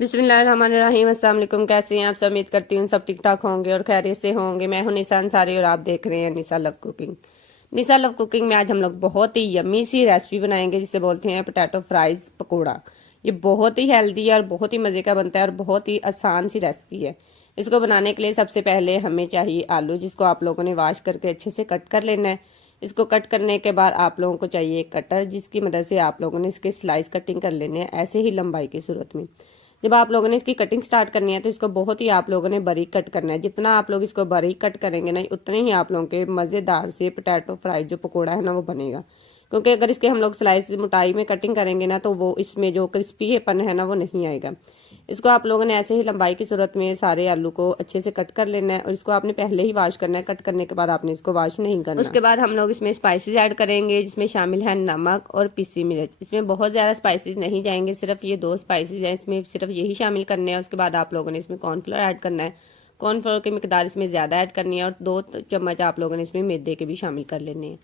बिस्मिल्लाहिर्रहमानिर्रहीम। अस्सलाम वालेकुम। कैसे हैं आप सब? उम्मीद करती हूँ सब ठीक ठाक होंगे और खैरियत से होंगे। मैं हूँ निशा अंसारी और आप देख रहे हैं निशा लव कुकिंग। निशा लव कुकिंग में आज हम लोग बहुत ही यम्मी सी रेसिपी बनाएंगे जिसे बोलते हैं पोटैटो फ्राइज पकौड़ा। ये बहुत ही हेल्दी और बहुत ही मज़े का बनता है और बहुत ही आसान सी रेसिपी है। इसको बनाने के लिए सबसे पहले हमें चाहिए आलू, जिसको आप लोगों ने वॉश करके अच्छे से कट कर लेना है। इसको कट करने के बाद आप लोगों को चाहिए कटर, जिसकी मदद से आप लोगों ने इसके स्लाइस कटिंग कर लेने हैं ऐसे ही लंबाई की सूरत में। जब आप लोगों ने इसकी कटिंग स्टार्ट करनी है तो इसको बहुत ही आप लोगों ने बारीक कट करना है। जितना आप लोग इसको बारीक कट करेंगे ना, उतने ही आप लोगों के मज़ेदार से पोटैटो फ्राई जो पकोड़ा है ना वो बनेगा। क्योंकि अगर इसके हम लोग स्लाइस मोटाई में कटिंग करेंगे ना तो वो इसमें जो क्रिस्पीपन है ना वो नहीं आएगा। इसको आप लोगों ने ऐसे ही लंबाई की सूरत में सारे आलू को अच्छे से कट कर लेना है और इसको आपने पहले ही वॉश करना है। कट करने के बाद आपने इसको वॉश नहीं करना। उसके बाद हम लोग इसमें स्पाइसेस ऐड करेंगे, जिसमें शामिल है नमक और पिसी मिर्च। इसमें बहुत ज़्यादा स्पाइसेस नहीं जाएंगे, सिर्फ ये 2 स्पाइसेस हैं, इसमें सिर्फ यही शामिल करने हैं। उसके बाद आप लोगों ने इसमें कॉर्नफ्लोर ऐड करना है। कॉर्नफ्लोर की मिकदार इसमें ज़्यादा ऐड करनी है और 2 चम्मच आप लोगों ने इसमें मैदे के भी शामिल कर लेने हैं।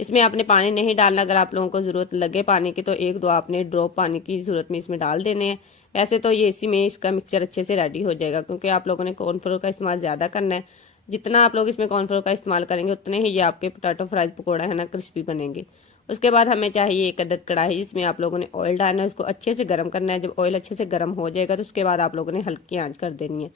इसमें आपने पानी नहीं डालना। अगर आप लोगों को ज़रूरत लगे पानी की तो 1-2 आपने ड्रॉप पानी की ज़रूरत में इसमें डाल देने हैं। वैसे तो ये इसी में इसका मिक्सचर अच्छे से रेडी हो जाएगा, क्योंकि आप लोगों ने कॉर्नफ्लोर का इस्तेमाल ज़्यादा करना है। जितना आप लोग इसमें कॉर्नफ्लोर का इस्तेमाल करेंगे उतने ही ये आपके पोटैटो फ्राइज पकौड़ा है ना क्रिस्पी बनेंगे। उसके बाद हमें चाहिए 1 अदद कढ़ाई, जिसमें आप लोगों ने ऑयल डालना है। उसको अच्छे से गर्म करना है। जब ऑयल अच्छे से गर्म हो जाएगा तो उसके बाद आप लोगों ने हल्की आंच कर देनी है।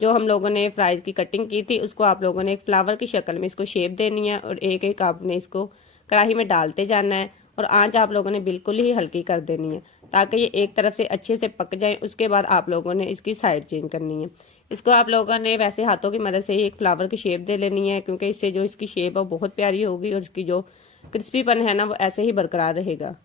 जो हम लोगों ने फ्राइज़ की कटिंग की थी उसको आप लोगों ने एक फ्लावर की शक्ल में इसको शेप देनी है और एक एक आपने इसको कढ़ाई में डालते जाना है और आंच आप लोगों ने बिल्कुल ही हल्की कर देनी है ताकि ये एक तरफ से अच्छे से पक जाए। उसके बाद आप लोगों ने इसकी साइड चेंज करनी है। इसको आप लोगों ने वैसे हाथों की मदद से ही एक फ्लावर की शेप दे लेनी है, क्योंकि इससे जो इसकी शेप है वो बहुत प्यारी होगी और इसकी जो क्रिस्पीपन है ना वो ऐसे ही बरकरार रहेगा।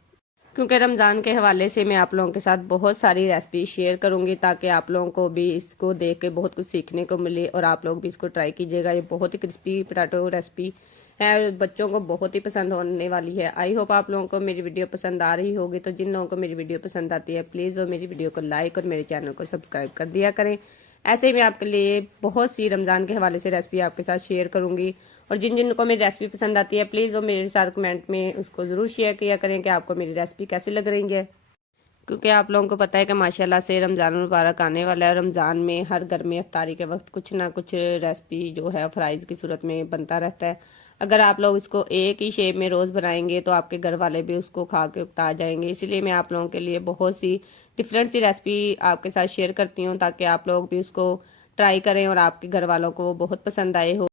क्योंकि रमज़ान के हवाले से मैं आप लोगों के साथ बहुत सारी रेसिपी शेयर करूंगी ताकि आप लोगों को भी इसको देख के बहुत कुछ सीखने को मिले और आप लोग भी इसको ट्राई कीजिएगा। ये बहुत ही क्रिस्पी पोटैटो रेसिपी है, बच्चों को बहुत ही पसंद होने वाली है। आई होप आप लोगों को मेरी वीडियो पसंद आ रही होगी। तो जिन लोगों को मेरी वीडियो पसंद आती है प्लीज़ वो मेरी वीडियो को लाइक और मेरे चैनल को सब्सक्राइब कर दिया करें। ऐसे ही मैं आपके लिए बहुत सी रमज़ान के हवाले से रेसिपी आपके साथ शेयर करूंगी और जिन जिन को मेरी रेसिपी पसंद आती है प्लीज़ वो मेरे साथ कमेंट में उसको ज़रूर शेयर किया करें कि आपको मेरी रेसिपी कैसी लग रही है। क्योंकि आप लोगों को पता है कि माशाल्लाह से रमज़ान मुबारक आने वाला है। रमज़ान में हर घर में इफ्तारी के वक्त कुछ ना कुछ रेसिपी जो है फ्राइज़ की सूरत में बनता रहता है। अगर आप लोग इसको एक ही शेप में रोज़ बनाएंगे तो आपके घर वाले भी उसको खा के उकता जाएंगे। इसीलिए मैं आप लोगों के लिए बहुत सी डिफरेंट सी रेसिपी आपके साथ शेयर करती हूँ ताकि आप लोग भी उसको ट्राई करें और आपके घर वालों को बहुत पसंद आए हो।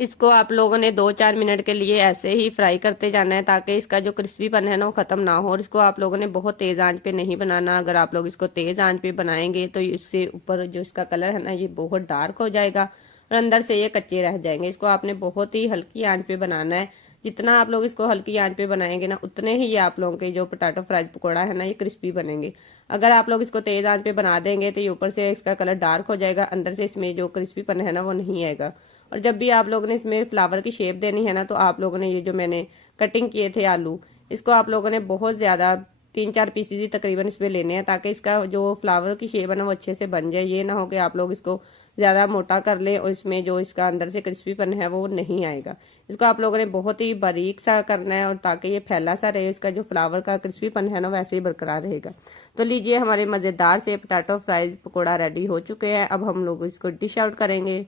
इसको आप लोगों ने 2-4 मिनट के लिए ऐसे ही फ्राई करते जाना है ताकि इसका जो क्रिस्पीपन है ना वो ख़त्म ना हो। और इसको आप लोगों ने बहुत तेज़ आंच पे नहीं बनाना। अगर आप लोग इसको तेज़ आंच पे बनाएंगे तो इससे ऊपर जो इसका कलर है ना ये बहुत डार्क हो जाएगा और अंदर से ये कच्चे रह जाएंगे। इसको आपने बहुत ही हल्की आंच पे बनाना है। जितना आप लोग इसको हल्की आंच पे बनाएंगे ना उतने ही ये आप लोगों के जो पोटैटो फ्राइज पकौड़ा है ना ये क्रिस्पी बनेंगे। अगर आप लोग इसको तेज़ आंच पे बना देंगे तो ये ऊपर से इसका कलर डार्क हो जाएगा, अंदर से इसमें जो क्रिस्पीपन है ना वो नहीं आएगा। और जब भी आप लोगों ने इसमें फ्लावर की शेप देनी है ना तो आप लोगों ने ये जो मैंने कटिंग किए थे आलू, इसको आप लोगों ने बहुत ज़्यादा 3-4 पीसेज ही तकरीबन इसमें लेने हैं ताकि इसका जो फ्लावर की शेप है ना वो अच्छे से बन जाए। ये ना हो कि आप लोग इसको ज़्यादा मोटा कर लें और इसमें जो इसका अंदर से क्रिस्पीपन है वो नहीं आएगा। इसको आप लोगों ने बहुत ही बारीक सा करना है और ताकि ये फैला सा रहे, इसका जो फ्लावर का क्रिस्पीपन है ना वैसे ही बरकरार रहेगा। तो लीजिए हमारे मज़ेदार से पोटैटो फ्राइज पकौड़ा रेडी हो चुके हैं। अब हम लोग इसको डिश आउट करेंगे।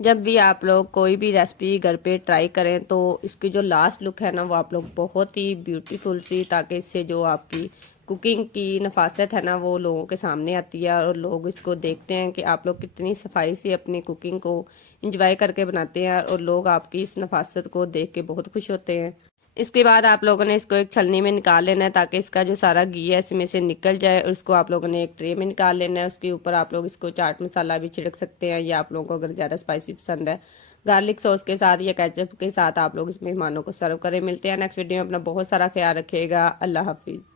जब भी आप लोग कोई भी रेसिपी घर पे ट्राई करें तो इसकी जो लास्ट लुक है ना वो आप लोग बहुत ही ब्यूटीफुल सी, ताकि इससे जो आपकी कुकिंग की नफासत है ना वो लोगों के सामने आती है और लोग इसको देखते हैं कि आप लोग कितनी सफाई से अपनी कुकिंग को इंजॉय करके बनाते हैं और लोग आपकी इस नफासत को देख के बहुत खुश होते हैं। इसके बाद आप लोगों ने इसको एक छलनी में निकाल लेना है ताकि इसका जो सारा घी है इसमें से निकल जाए और इसको आप लोगों ने एक ट्रे में निकाल लेना है। उसके ऊपर आप लोग इसको चाट मसाला भी छिड़क सकते हैं या आप लोगों को अगर ज़्यादा स्पाइसी पसंद है गार्लिक सॉस के साथ या केचप के साथ आप लोग इस मेहमानों को सर्व करें। मिलते हैं नेक्स्ट वीडियो में। अपना बहुत सारा ख्याल रखिएगा। अल्लाह हाफिज़।